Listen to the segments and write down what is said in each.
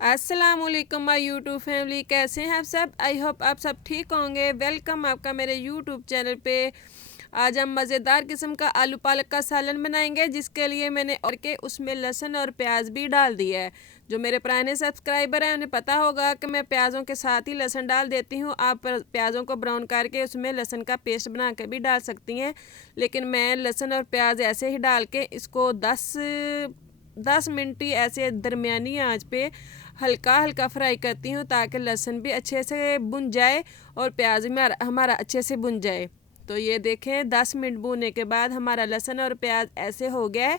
अस्सलाम वालेकुम my YouTube family, कैसे हैं आप सब। आई होप आप सब ठीक होंगे। वेलकम आपका मेरे यूट्यूब चैनल पे। आज हम मज़ेदार किस्म का आलू पालक का सालन बनाएंगे, जिसके लिए मैंने और के उसमें लहसुन और प्याज भी डाल दिया है। जो मेरे पुराने सब्सक्राइबर हैं उन्हें पता होगा कि मैं प्याज़ों के साथ ही लहसुन डाल देती हूँ। आप प्याज़ों को ब्राउन करके उसमें लहसुन का पेस्ट बना के भी डाल सकती हैं, लेकिन मैं लहसुन और प्याज ऐसे ही डाल के इसको 10 मिनट ही ऐसे दरमियानी आंच पे हल्का हल्का फ्राई करती हूँ, ताकि लहसुन भी अच्छे से भुन जाए और प्याज भी हमारा अच्छे से भुन जाए। तो ये देखें, 10 मिनट भूनने के बाद हमारा लहसुन और प्याज ऐसे हो गया है।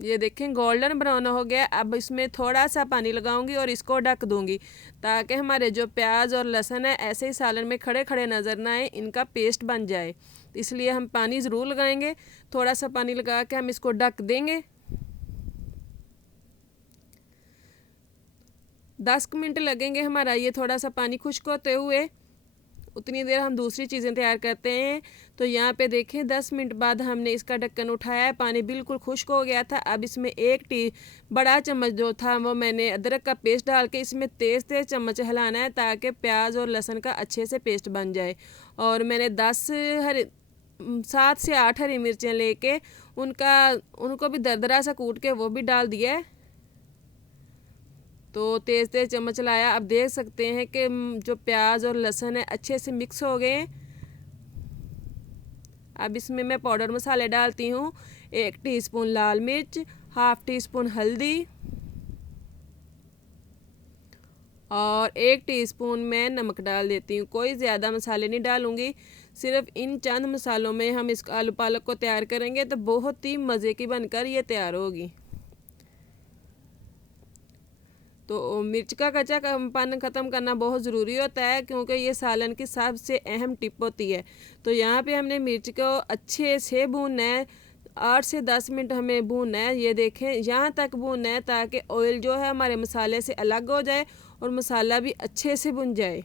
ये देखें गोल्डन ब्राउन हो गया। अब इसमें थोड़ा सा पानी लगाऊंगी और इसको ढक दूंगी, ताकि हमारे जो प्याज और लहसुन है ऐसे ही सालन में खड़े खड़े नज़र ना आए, इनका पेस्ट बन जाए। इसलिए हम पानी ज़रूर लगाएंगे। थोड़ा सा पानी लगा के हम इसको ढक देंगे। 10 मिनट लगेंगे हमारा ये थोड़ा सा पानी खुश्क होते हुए। उतनी देर हम दूसरी चीज़ें तैयार करते हैं। तो यहाँ पे देखें, 10 मिनट बाद हमने इसका ढक्कन उठाया है, पानी बिल्कुल खुश्क हो गया था। अब इसमें बड़ा चम्मच जो था वो मैंने अदरक का पेस्ट डाल के इसमें तेज़ तेज़ चम्मच हिलाना है, ताकि प्याज और लहसुन का अच्छे से पेस्ट बन जाए। और मैंने 7 से 8 हरी मिर्चें लेके उनको भी दरदरा सा कूट के वो भी डाल दिया है। तो तेज़ तेज़ चम्मच लाया। अब देख सकते हैं कि जो प्याज और लहसुन है अच्छे से मिक्स हो गए हैं। अब इसमें मैं पाउडर मसाले डालती हूँ। 1 टीस्पून लाल मिर्च, हाफ टी स्पून हल्दी और 1 टीस्पून मैं नमक डाल देती हूँ। कोई ज़्यादा मसाले नहीं डालूँगी, सिर्फ इन चंद मसालों में हम इस आलू पालक को तैयार करेंगे, तो बहुत ही मज़े की बनकर ये तैयार होगी। तो मिर्च का कच्चापन ख़त्म करना बहुत ज़रूरी होता है, क्योंकि ये सालन की सबसे अहम टिप होती है। तो यहाँ पे हमने मिर्च को अच्छे से भूनना है। 8 से 10 मिनट हमें भूनना है। ये देखें, यहाँ तक भूनना है ताकि ऑयल जो है हमारे मसाले से अलग हो जाए और मसाला भी अच्छे से भुन जाए।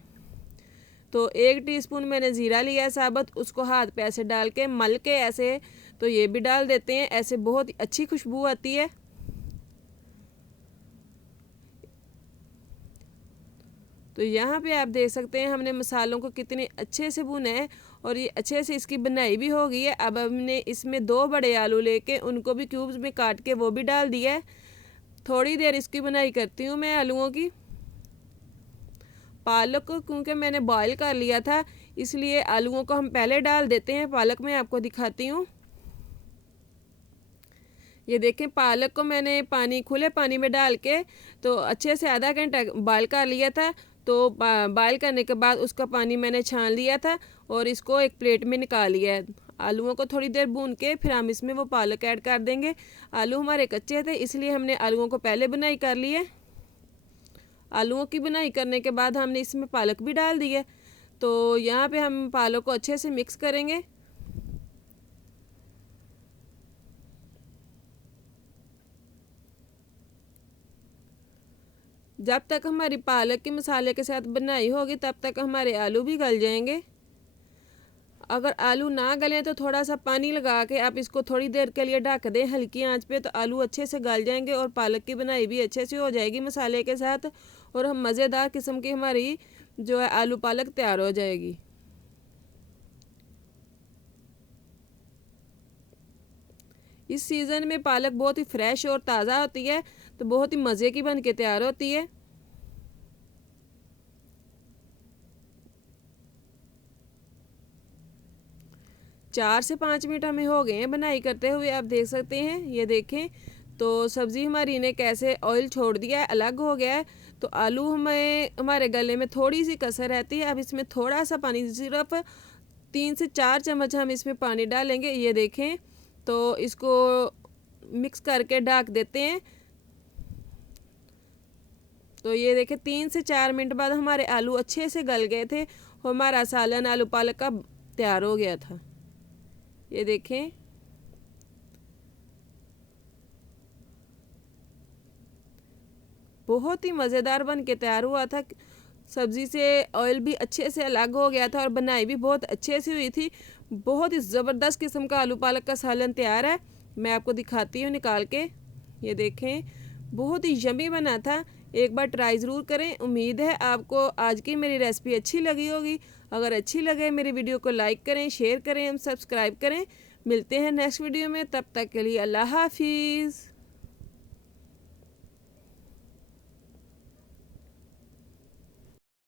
तो 1 टीस्पून मैंने ज़ीरा लिया है साबुत, उसको हाथ पे ऐसे डाल के मल के ऐसे, तो ये भी डाल देते हैं। ऐसे बहुत अच्छी खुशबू आती है। तो यहाँ पे आप देख सकते हैं हमने मसालों को कितने अच्छे से भुना है और ये अच्छे से इसकी बनाई भी हो गई है। अब हमने इसमें 2 बड़े आलू लेके उनको भी क्यूब्स में काट के वो भी डाल दिया है। थोड़ी देर इसकी बनाई करती हूँ मैं आलूओं की। पालक को क्योंकि मैंने बॉईल कर लिया था, इसलिए आलूओं को हम पहले डाल देते हैं। पालक मैं आपको दिखाती हूँ। ये देखें, पालक को मैंने खुले पानी में डाल के तो अच्छे से आधा घंटा बॉईल कर लिया था। तो बॉईल करने के बाद उसका पानी मैंने छान लिया था और इसको एक प्लेट में निकाल लिया है। आलूओं को थोड़ी देर भून के फिर हम इसमें वो पालक ऐड कर देंगे। आलू हमारे कच्चे थे, इसलिए हमने आलूओं को पहले बुनाई कर ली है। आलूओं की बुनाई करने के बाद हमने इसमें पालक भी डाल दी है। तो यहाँ पे हम पालक को अच्छे से मिक्स करेंगे। जब तक हमारी पालक के मसाले के साथ बनाई होगी, तब तक हमारे आलू भी गल जाएंगे। अगर आलू ना गलें तो थोड़ा सा पानी लगा के आप इसको थोड़ी देर के लिए ढक दें हल्की आंच पे, तो आलू अच्छे से गल जाएंगे और पालक की बनाई भी अच्छे से हो जाएगी मसाले के साथ। और हम मज़ेदार किस्म की हमारी जो है आलू पालक तैयार हो जाएगी। इस सीज़न में पालक बहुत ही फ्रेश और ताज़ा होती है, तो बहुत ही मज़े की बन के तैयार होती है। चार से 5 मिनट हमें हो गए हैं बनाई करते हुए। आप देख सकते हैं, ये देखें तो सब्ज़ी हमारी ने कैसे ऑयल छोड़ दिया है, अलग हो गया है। तो आलू हमारे गले में थोड़ी सी कसर रहती है। अब इसमें थोड़ा सा पानी, सिर्फ 3 से 4 चम्मच हम इसमें पानी डालेंगे। ये देखें, तो इसको मिक्स करके ढक देते हैं। तो ये देखें, 3 से 4 मिनट बाद हमारे आलू अच्छे से गल गए थे। हमारा सालन आलू पालक का तैयार हो गया था। ये देखें, बहुत ही मज़ेदार बन के तैयार हुआ था। सब्ज़ी से ऑयल भी अच्छे से अलग हो गया था और बनाई भी बहुत अच्छे से हुई थी। बहुत ही ज़बरदस्त किस्म का आलू पालक का सालन तैयार है। मैं आपको दिखाती हूँ निकाल के। ये देखें, बहुत ही यम्मी बना था। एक बार ट्राई ज़रूर करें। उम्मीद है आपको आज की मेरी रेसिपी अच्छी लगी होगी। अगर अच्छी लगे मेरी वीडियो को लाइक करें, शेयर करें, सब्सक्राइब करें। मिलते हैं नेक्स्ट वीडियो में, तब तक के लिए अल्लाह हाफिज़।